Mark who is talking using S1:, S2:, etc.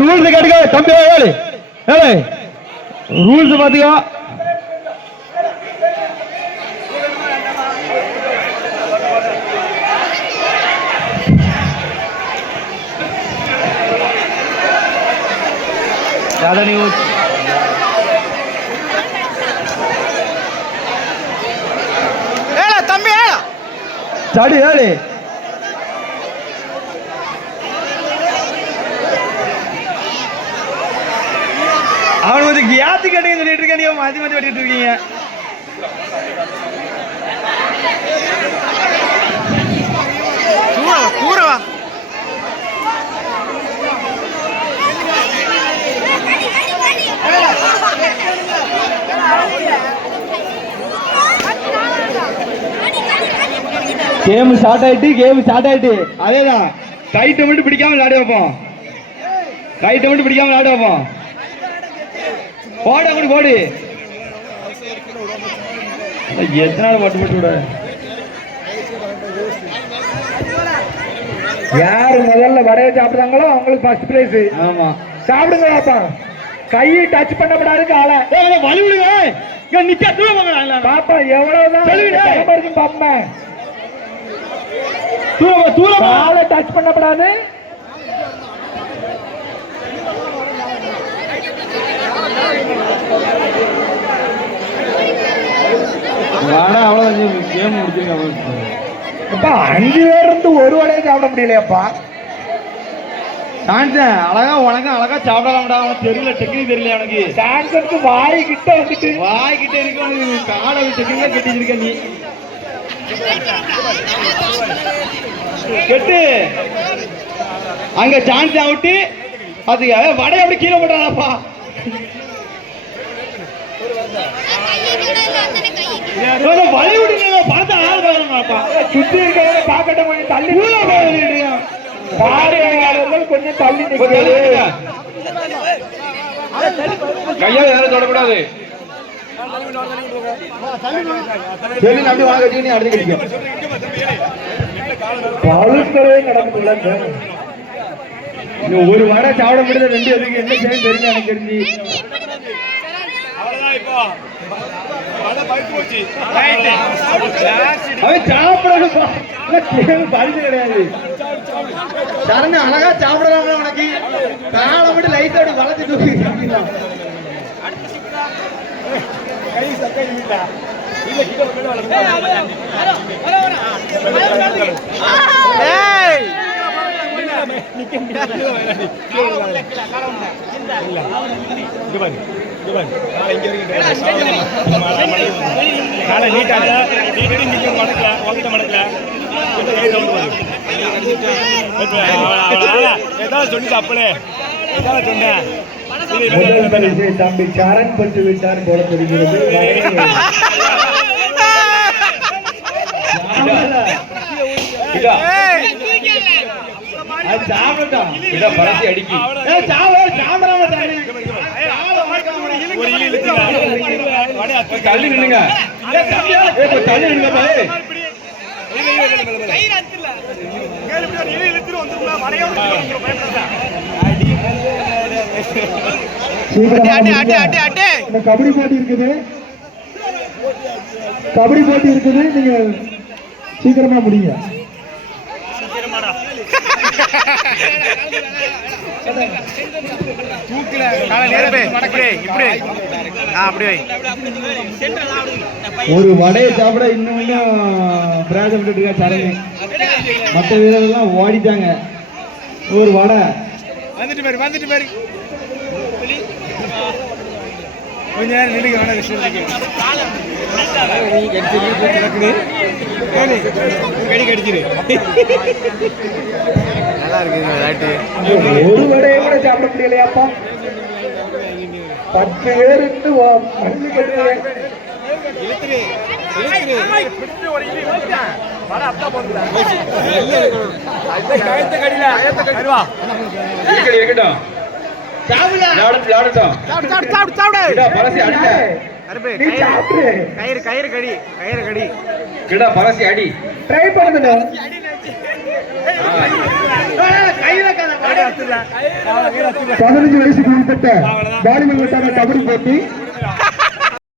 S1: Rules கேட்டுக்க தம்பி ஏழு ஏழு ரூல்ஸ் பாத்துக்கோ. யாதா நீ
S2: ஏல தம்பி
S1: சடி ஏழு கொஞ்சம் கியாத்து கட்டுங்க சொல்லிட்டு இருக்க? நீங்க மாத்தி மாத்தி வெட்டிட்டு இருக்கீங்க?
S2: தூர தூர வா.
S1: கேம் ஸ்டார்ட் ஆயிட்டு கேம் ஸ்டார்ட் ஆயிட்டு. அதேதான். கைட்டை மட்டும் பிடிக்காம விளையாட வைப்போம். கைட்டை மட்டும் பிடிக்காம விளையாட வைப்போம். போட கூட போடு. எத்தனை பாட்டு போட்டு விட.
S3: யாரு முதல்ல வடைய சாப்பிடுறாங்களோ அவங்களுக்கு ஃபர்ஸ்ட் பிரைஸ்
S1: ஆமா.
S3: சாப்பிடுங்க பாப்பா கையை டச் பண்ணப்படாது காலை
S1: வலி விடுங்க. இங்க நிக்க தூரம்
S3: பாப்பா எவ்வளவுதான்
S1: சொல்லுங்க.
S3: பாப்பா
S1: தூரம் தூரம்.
S3: காலை டச் பண்ணப்படாது.
S1: வாடா கேம்
S3: அப்பா அஞ்சு பேர் இருந்து ஒரு வடையை சாப்பிட முடியலையாப்பா?
S1: காஞ்சேன் அழகா உனக்கு அழகா சாப்பிடலாம்டா. உனக்கு தெரியல டெக்னிக் தெரியல எனக்கு.
S3: டான்சருக்கு வாய் கிட்ட வந்துட்டு
S1: வாய்கிட்ட இருக்க உனக்கு காலை டெக்னிக்கா கட்டி வச்சிருக்க நீ. கெட்டு. அங்க சான்ஸ் அவுட்டு அது வடை அப்படி கீழே போட்டாதாப்பா கொஞ்சம் வழி விடுங்க பார்த்து ஆள் பாருங்கப்பா
S3: சுத்தி இருக்கிறவங்க பாக்கட்ட கொஞ்சம் தள்ளி பார்வையாளர்கள் கொஞ்சம் தள்ளி நிற்கிறது
S1: கையால யாரும் தொடக்கூடாது. நம்பி வாங்க வச்சு நீ அடுத்து கிடைக்கும்
S3: பழுத்தரவே நடக்குதுல்ல
S1: இந்த. ஒரு வாரம் சாப்பிட முடியல ரெண்டு எதுக்கு? என்ன செய்ய தெரியும் எனக்கு தெரிஞ்சு. அவன் சாப்பிடணும்ப்பா பரிசு கிடையாது சரண் அழகா சாப்பிடலாம் உனக்கு காலை மட்டும் லைட் அப்படி வளர்த்து தூக்கி சாப்பிடலாம்.
S2: ஏய்
S4: காலை நீட்டாக நீட்டு நிற்க மடக்கல உங்ககிட்ட மடக்கல ஏதாவது அப்பளே ஏதாவது சொன்னேன்
S3: முதல் பரிசு தம்பி சரண் பெற்று விட்டார் போல தெரிகிறது
S1: பரத்தி அடிக்கி. சாவ சாமராம
S4: ஒரு இழி இழுத்துங்க
S1: தள்ளி தள்ளி
S3: கபடி போட்டி இருக்குது. கபடி போட்டி இருக்குது நீங்க சீக்கிரமா முடிங்க.
S2: இப்படி ஆ அப்படி வை.
S1: ஒரு வடையை சாப்பிட இன்னும் இன்னும் பிரயாசப்பட்டு இருக்கா சரணு. மற்ற வீரர்கள்லாம் ஓடிட்டாங்க. ஒரு வடை.
S4: வந்துட்டு பாரு வந்துட்டு பாரு. கொஞ்ச நேரம் நில்லுங்க வேணா விஷயம் கடி கடிச்சிரு
S2: நல்லா இருக்குங்க விளையாட்டு.
S3: ஒரு வடையை கூட சாப்பிட முடியலையாப்பா? பத்து பேர் இருந்து
S1: இருக்கட்டும்,
S2: கயிறு. கடி கயிறு கடி.
S1: கிடா, பரசி அடி.
S3: ட்ரை பண்ணுங்க. பதினஞ்சு வயசுக்கு உட்பட்ட வாலிபர்களுக்கான கபடி போட்டி.